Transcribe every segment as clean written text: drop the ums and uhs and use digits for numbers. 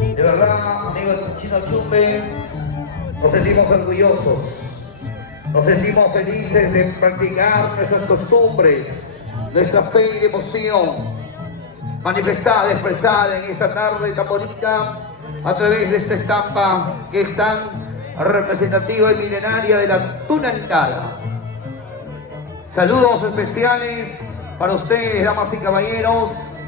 De verdad, amigos Chino Chumbe, nos sentimos orgullosos, nos sentimos felices de practicar nuestras costumbres, nuestra fe y devoción, manifestada, expresada en esta tarde tan bonita a través de esta estampa que es tan representativa y milenaria de la tunantada. Saludos especiales para ustedes, damas y caballeros,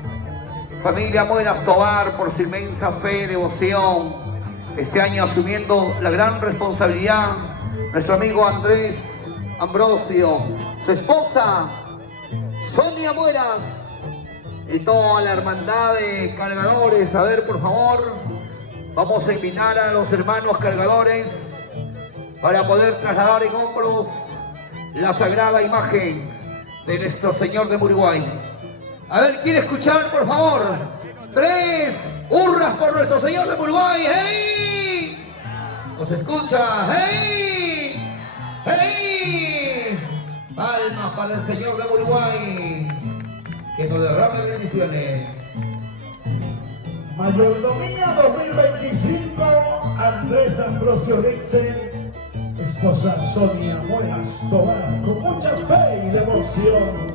familia Muelas Tobar, por su inmensa fe y devoción. Este año asumiendo la gran responsabilidad, nuestro amigo Andrés Ambrosio, su esposa Sonia Muelas y toda la hermandad de cargadores. A ver, por favor, vamos a invitar a los hermanos cargadores para poder trasladar en hombros la sagrada imagen de nuestro Señor de Uruguay. A ver, ¿quiere escuchar, por favor? 3 hurras por nuestro Señor de Uruguay. ¡Hey! ¿Nos escucha? ¡Hey! ¡Hey! Palmas para el Señor de Uruguay, que nos derrame bendiciones. Mayordomía 2025 Andrés Ambrosio Rixen, esposa Sonia Muelas Tobar, con mucha fe y devoción.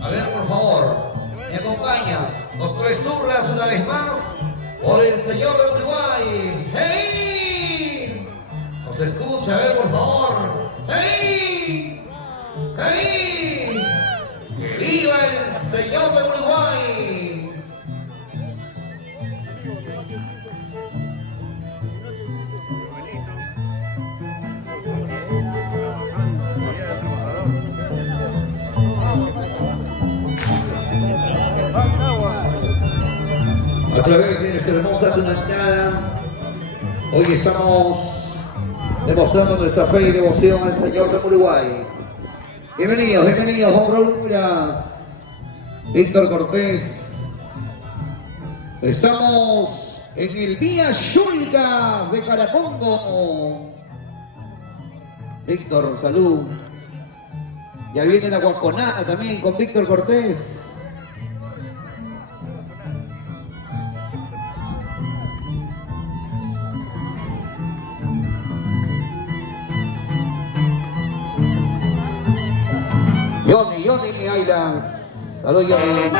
A ver, por favor, me acompaña. Los tres zurras una vez más por el señor de Uruguay. ¡Hey! Nos escucha, a ver, por favor. ¡Hey! ¡Hey! ¡Que viva el señor de Uruguay! A través de nuestra hermosa tonalidad, hoy estamos demostrando nuestra fe y devoción al Señor de Uruguay. Bienvenidos, bienvenidos, Juan Raúl Muras, Víctor Cortés. Estamos en el Vía Yulcas de Carapongo. Víctor, salud. Ya viene la guaconada también con Víctor Cortés. Johnny Ailas. Salud, Johnny.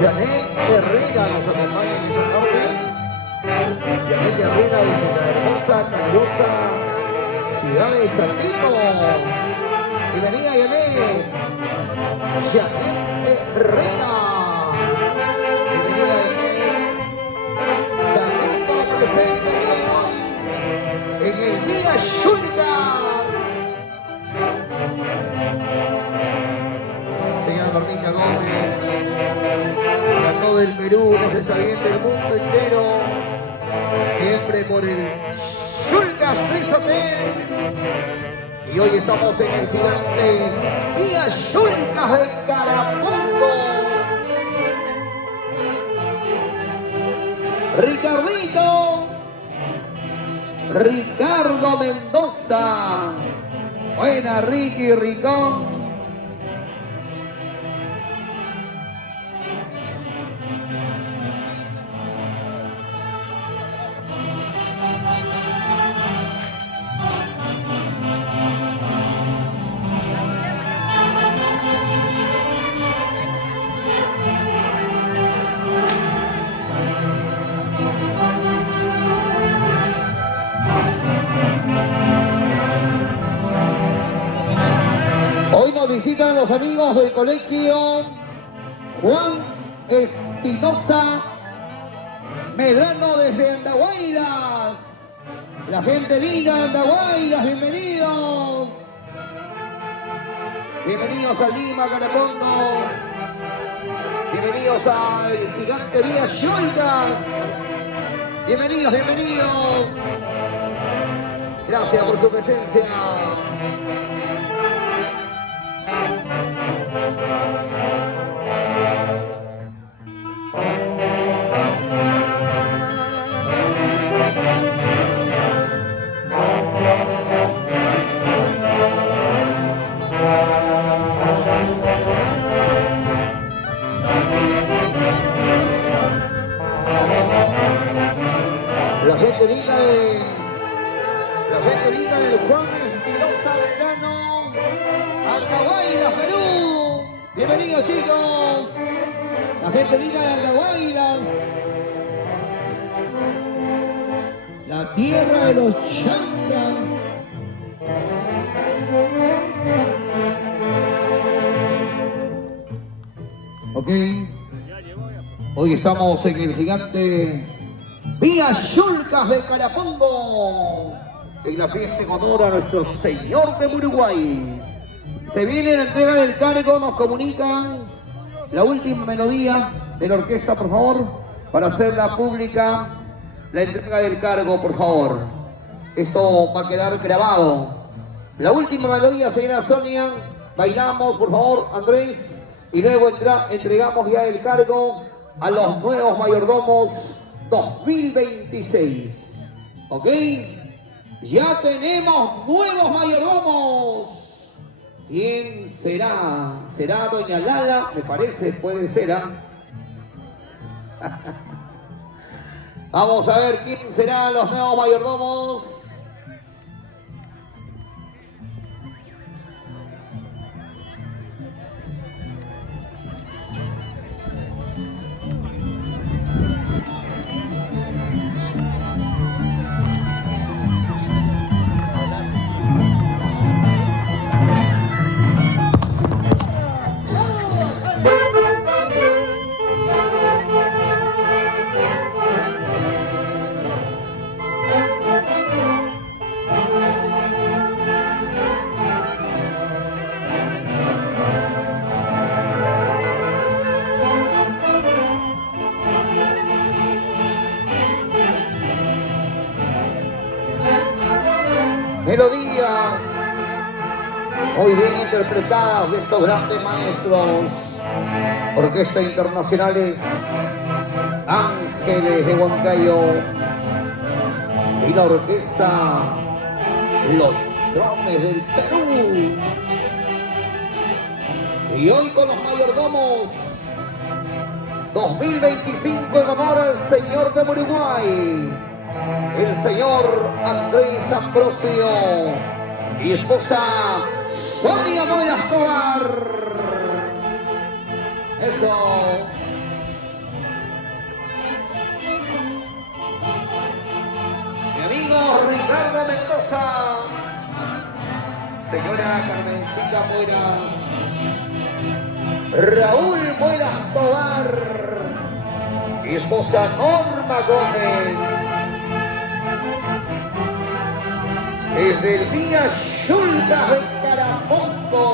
Janet Herrera nos acompaña en esta noche. Janet Herrera desde la hermosa, calurosa ciudad de Santino. Bienvenida, Janet. Janet Herrera. Bienvenida, Janet. Santino presente hoy en el Día Yulcas. Señora Dorminia Gómez, para todo el Perú nos está viendo el mundo entero. Siempre por el Yulcas Hotel. Y hoy estamos en el gigante Vía Yulcas de Carapungo. Ricardo Mendoza. Buena, Ricky Ricón. Hoy nos visitan los amigos del colegio Juan Espinosa Medrano desde Andahuaylas. La gente linda de Andahuaylas, bienvenidos. Bienvenidos a Lima, Carapungo. Bienvenidos al gigante Vía Yulcas. Bienvenidos, bienvenidos. Gracias por su presencia. La gente linda del Juan Espinosa Medrano, Andahuaylas, Perú. Bienvenidos, chicos. La gente linda de Andahuaylas. La tierra de los chancas. Ok. Hoy estamos en el gigante Vía Yulcas de Carapungo, en la fiesta en honor a nuestro Señor de Uruguay. Se viene la entrega del cargo, nos comunican la última melodía de la orquesta, por favor, para hacerla pública. La entrega del cargo, por favor. Esto va a quedar grabado. La última melodía, señora Sonia. Bailamos, por favor, Andrés. Y luego entregamos ya el cargo a los nuevos mayordomos 2026. ¿Ok? Ya tenemos nuevos mayordomos. ¿Quién será? ¿Será doña Lala? Me parece, puede ser, ¿ah? Vamos a ver quién serán los nuevos mayordomos. Melodías muy bien interpretadas de estos grandes maestros. Orquesta Internacionales Ángeles de Huancayo y la orquesta Los Drones del Perú. Y hoy con los mayordomos 2025 en honor al Señor de Uruguay, el señor Andrés Ambrosio y esposa Sonia Moelas Tobar. Eso. Mi amigo Ricardo Mendoza, señora Carmencita Moelas, Raúl Moelas Tobar y esposa Norma Gómez. Desde el Vía Yulcas de Carapungo.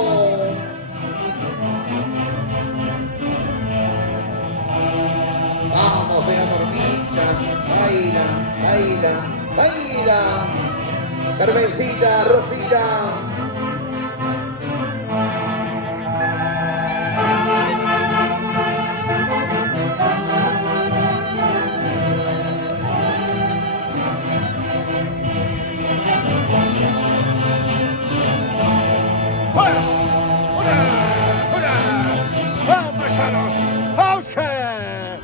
Vamos, señora Normita. Baila, baila, baila. Carmencita, Rosita.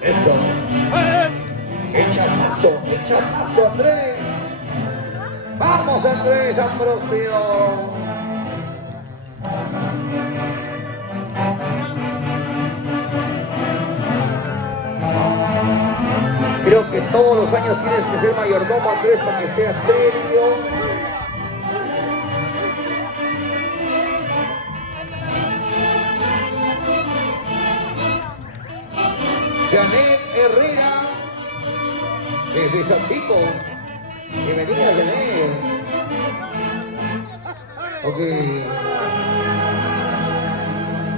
Eso. El chapazo, Andrés. Vamos, Andrés Ambrosio. Creo que todos los años tienes que ser mayordomo, Andrés, para que sea serio. Janet Herrera, desde Santico. Bienvenida, Janet. Ok.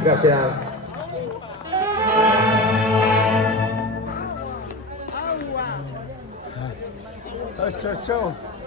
Gracias. Chao, chao.